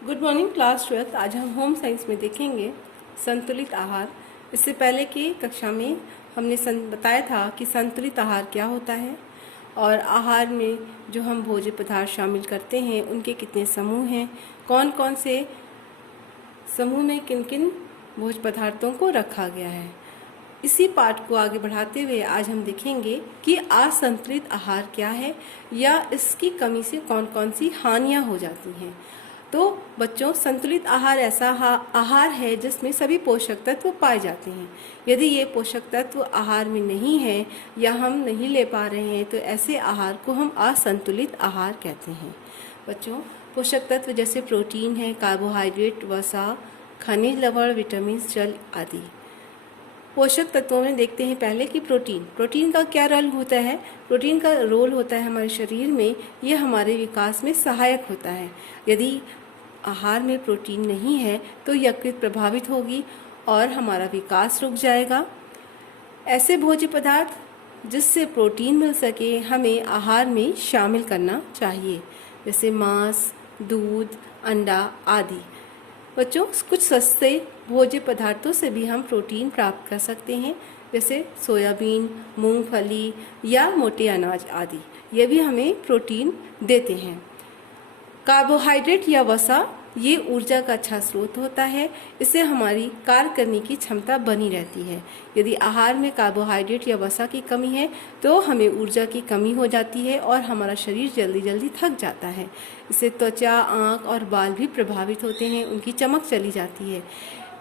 Good morning class 12। आज हम home science में देखेंगे संतुलित आहार। इससे पहले की कक्षा में हमने बताया था कि संतुलित आहार क्या होता है और आहार में जो हम भोज्य पदार्थ शामिल करते हैं उनके कितने समूह हैं, कौन कौन से समूह में किन किन भोज्य पदार्थों को रखा गया है। इसी पाठ को आगे बढ़ाते हुए आज हम देखेंगे कि असंतुलित आहार क्या है या इसकी कमी से कौन कौन सी हानियां हो जाती हैं। तो बच्चों, संतुलित आहार ऐसा आहार है जिसमें सभी पोषक तत्व पाए जाते हैं। यदि ये पोषक तत्व आहार में नहीं है या हम नहीं ले पा रहे हैं तो ऐसे आहार को हम असंतुलित आहार कहते हैं। बच्चों, पोषक तत्व जैसे प्रोटीन है, कार्बोहाइड्रेट, वसा, खनिज लवण, विटामिन, जल आदि। पोषक तत्वों में देखते हैं पहले कि प्रोटीन का क्या रोल होता है। प्रोटीन का रोल होता है हमारे शरीर में, यह हमारे विकास में सहायक होता है। यदि आहार में प्रोटीन नहीं है तो यकृत प्रभावित होगी और हमारा विकास रुक जाएगा। ऐसे भोज्य पदार्थ जिससे प्रोटीन मिल सके हमें आहार में शामिल करना चाहिए, जैसे मांस, दूध, अंडा आदि। बच्चों, कुछ सस्ते भोज्य पदार्थों से भी हम प्रोटीन प्राप्त कर सकते हैं, जैसे सोयाबीन, मूंगफली या मोटे अनाज आदि। ये भी हमें प्रोटीन देते हैं। कार्बोहाइड्रेट या वसा ये ऊर्जा का अच्छा स्रोत होता है, इससे हमारी कार्य करने की क्षमता बनी रहती है। यदि आहार में कार्बोहाइड्रेट या वसा की कमी है तो हमें ऊर्जा की कमी हो जाती है और हमारा शरीर जल्दी जल्दी थक जाता है। इससे त्वचा, आँख और बाल भी प्रभावित होते हैं, उनकी चमक चली जाती है।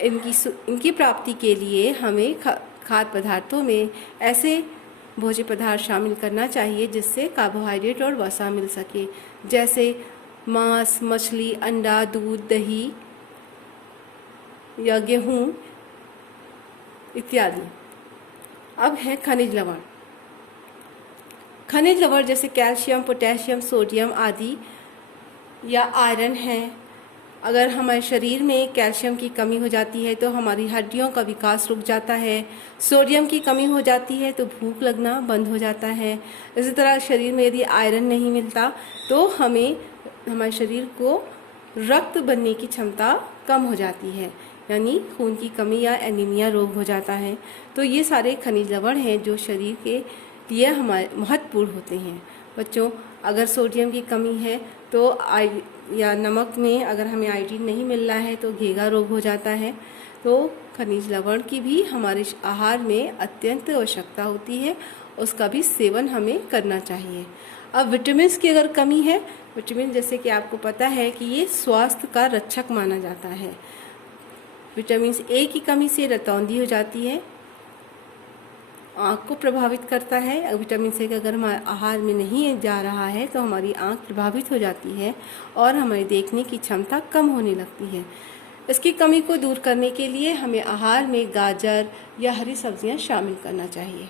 इनकी प्राप्ति के लिए हमें खाद्य पदार्थों में ऐसे भोज्य पदार्थ शामिल करना चाहिए जिससे कार्बोहाइड्रेट और वसा मिल सके, जैसे मांस, मछली, अंडा, दूध, दही या गेहूं इत्यादि। अब है खनिज लवण। खनिज लवण जैसे कैल्शियम, पोटेशियम, सोडियम आदि या आयरन है। अगर हमारे शरीर में कैल्शियम की कमी हो जाती है तो हमारी हड्डियों का विकास रुक जाता है। सोडियम की कमी हो जाती है तो भूख लगना बंद हो जाता है। इसी तरह शरीर में यदि आयरन नहीं मिलता तो हमारे शरीर को रक्त बनने की क्षमता कम हो जाती है, यानी खून की कमी या एनीमिया रोग हो जाता है। तो ये सारे खनिज लवण हैं जो शरीर के लिए हमारे महत्वपूर्ण होते हैं। बच्चों, अगर सोडियम की कमी है तो या नमक में अगर हमें आयोडीन नहीं मिल रहा है तो घेंघा रोग हो जाता है। तो खनिज लवण की भी हमारे आहार में अत्यंत आवश्यकता होती है, उसका भी सेवन हमें करना चाहिए। अब विटामिन की अगर कमी है, विटामिन जैसे कि आपको पता है कि ये स्वास्थ्य का रक्षक माना जाता है। विटामिन ए की कमी से रतौंधी हो जाती है, आँख को प्रभावित करता है। विटामिन सी अगर हमारे आहार में नहीं जा रहा है तो हमारी आँख प्रभावित हो जाती है और हमारी देखने की क्षमता कम होने लगती है। इसकी कमी को दूर करने के लिए हमें आहार में गाजर या हरी सब्जियां शामिल करना चाहिए।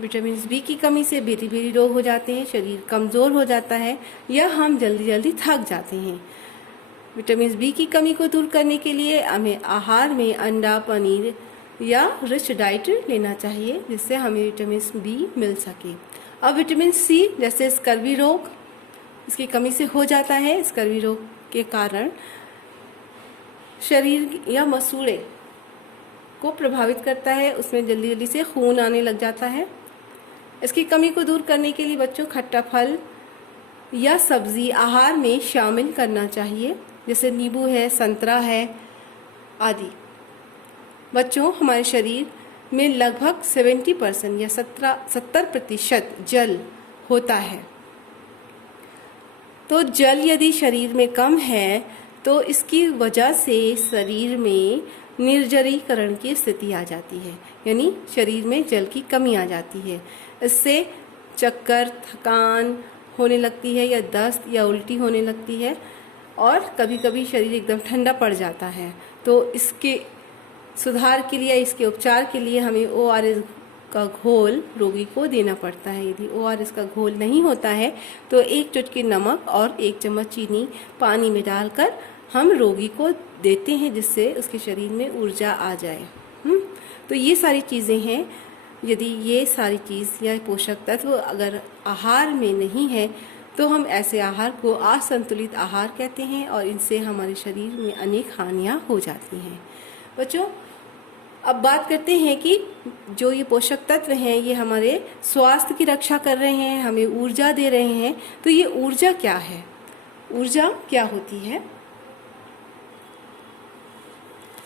विटामिन बी की कमी से बेरी रोग हो जाते हैं, शरीर कमज़ोर हो जाता है या हम जल्दी जल्दी थक जाते हैं। विटामिन बी की कमी को दूर करने के लिए हमें आहार में अंडा, पनीर या रिच डाइट लेना चाहिए, जिससे हमें विटामिन बी मिल सके। अब विटामिन सी जैसे स्कर्वी रोग, इसकी कमी से हो जाता है। स्कर्वी रोग के कारण शरीर या मसूड़े को प्रभावित करता है, उसमें जल्दी जल्दी से खून आने लग जाता है। इसकी कमी को दूर करने के लिए बच्चों खट्टा फल या सब्जी आहार में शामिल करना चाहिए, जैसे नींबू है, संतरा है आदि। बच्चों, हमारे शरीर में लगभग 70% या 70% जल होता है। तो जल यदि शरीर में कम है तो इसकी वजह से शरीर में निर्जलीकरण की स्थिति आ जाती है, यानी शरीर में जल की कमी आ जाती है। इससे चक्कर, थकान होने लगती है या दस्त या उल्टी होने लगती है और कभी कभी शरीर एकदम ठंडा पड़ जाता है। तो इसके सुधार के लिए, इसके उपचार के लिए हमें ORS का घोल रोगी को देना पड़ता है। यदि ORS का घोल नहीं होता है तो 1 चुटकी नमक और 1 चम्मच चीनी पानी में डालकर हम रोगी को देते हैं, जिससे उसके शरीर में ऊर्जा आ जाए। तो ये सारी चीज़ें हैं। यदि ये सारी चीज़ या पोषक तत्व अगर आहार में नहीं है तो हम ऐसे आहार को असंतुलित आहार कहते हैं और इनसे हमारे शरीर में अनेक हानियां हो जाती हैं। बच्चों, अब बात करते हैं कि जो ये पोषक तत्व हैं ये हमारे स्वास्थ्य की रक्षा कर रहे हैं, हमें ऊर्जा दे रहे हैं। तो ये ऊर्जा क्या है? ऊर्जा क्या होती है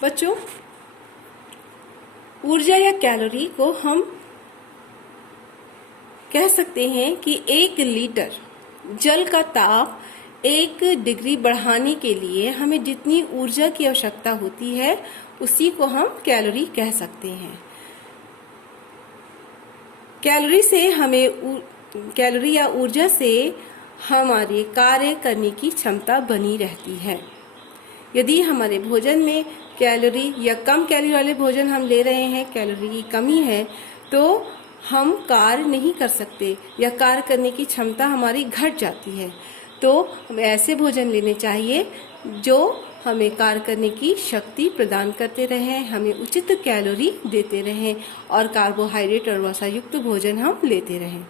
बच्चों? ऊर्जा या कैलोरी को हम कह सकते हैं कि 1 लीटर जल का ताप 1 डिग्री बढ़ाने के लिए हमें जितनी ऊर्जा की आवश्यकता होती है उसी को हम कैलोरी कह सकते हैं। कैलोरी या ऊर्जा से हमारे कार्य करने की क्षमता बनी रहती है। यदि हमारे भोजन में कैलोरी या कम कैलोरी वाले भोजन हम ले रहे हैं, कैलोरी की कमी है, तो हम कार्य नहीं कर सकते या कार्य करने की क्षमता हमारी घट जाती है। तो हमें ऐसे भोजन लेने चाहिए जो हमें कार्य करने की शक्ति प्रदान करते रहें, हमें उचित कैलोरी देते रहें और कार्बोहाइड्रेट और वसा युक्त भोजन हम लेते रहें।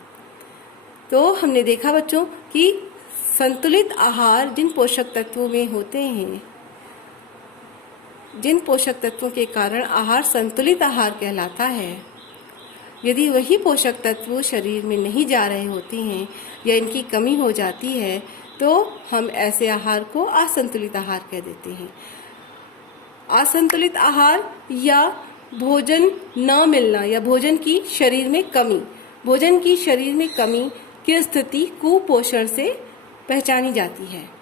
तो हमने देखा बच्चों कि संतुलित आहार जिन पोषक तत्वों में होते हैं, जिन पोषक तत्वों के कारण आहार संतुलित आहार कहलाता है, यदि वही पोषक तत्व शरीर में नहीं जा रहे होते हैं या इनकी कमी हो जाती है तो हम ऐसे आहार को असंतुलित आहार कह देते हैं। असंतुलित आहार या भोजन न मिलना या भोजन की शरीर में कमी की स्थिति कुपोषण से पहचानी जाती है।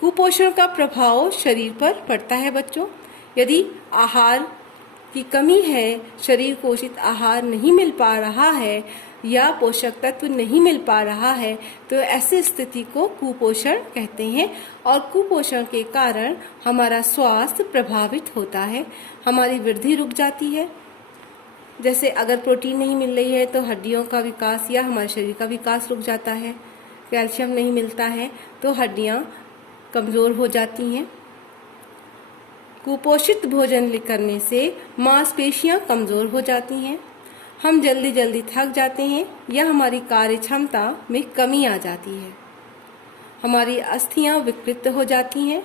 कुपोषण का प्रभाव शरीर पर पड़ता है बच्चों। यदि आहार की कमी है, शरीर को उचित आहार नहीं मिल पा रहा है या पोषक तत्व नहीं मिल पा रहा है, तो ऐसी स्थिति को कुपोषण कहते हैं। और कुपोषण के कारण हमारा स्वास्थ्य प्रभावित होता है, हमारी वृद्धि रुक जाती है। जैसे अगर प्रोटीन नहीं मिल रही है तो हड्डियों का विकास या हमारे शरीर का विकास रुक जाता है। कैल्शियम नहीं मिलता है तो हड्डियां कमजोर हो जाती हैं। कुपोषित भोजन करने से मांसपेशियां कमजोर हो जाती हैं, हम जल्दी जल्दी थक जाते हैं या हमारी कार्य क्षमता में कमी आ जाती है, हमारी अस्थियां विकृत हो जाती हैं,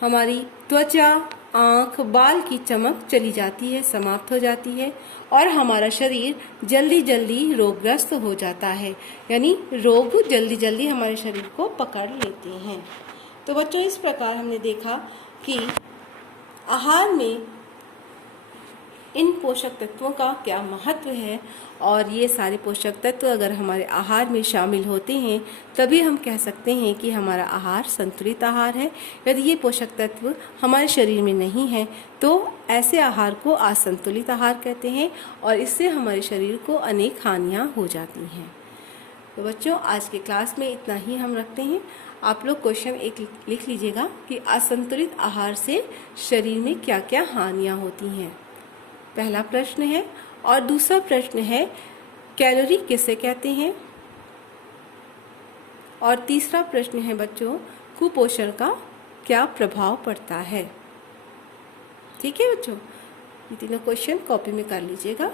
हमारी त्वचा, आंख, बाल की चमक चली जाती है, समाप्त हो जाती है और हमारा शरीर जल्दी जल्दी रोगग्रस्त हो जाता है। यानी रोग जल्दी जल्दी हमारे शरीर को पकड़ लेते हैं। तो बच्चों, इस प्रकार हमने देखा कि आहार में इन पोषक तत्वों का क्या महत्व है और ये सारे पोषक तत्व अगर हमारे आहार में शामिल होते हैं तभी हम कह सकते हैं कि हमारा आहार संतुलित आहार है। यदि ये पोषक तत्व हमारे शरीर में नहीं है तो ऐसे आहार को असंतुलित आहार कहते हैं और इससे हमारे शरीर को अनेक हानियां हो जाती हैं। तो बच्चों, आज के क्लास में इतना ही हम रखते हैं। आप लोग क्वेश्चन एक लिख लीजिएगा कि असंतुलित आहार से शरीर में क्या क्या हानियां होती हैं। पहला प्रश्न है और दूसरा प्रश्न है कैलोरी किसे कहते हैं, और तीसरा प्रश्न है बच्चों कुपोषण का क्या प्रभाव पड़ता है। ठीक है बच्चों, ये तीनों क्वेश्चन कॉपी में कर लीजिएगा।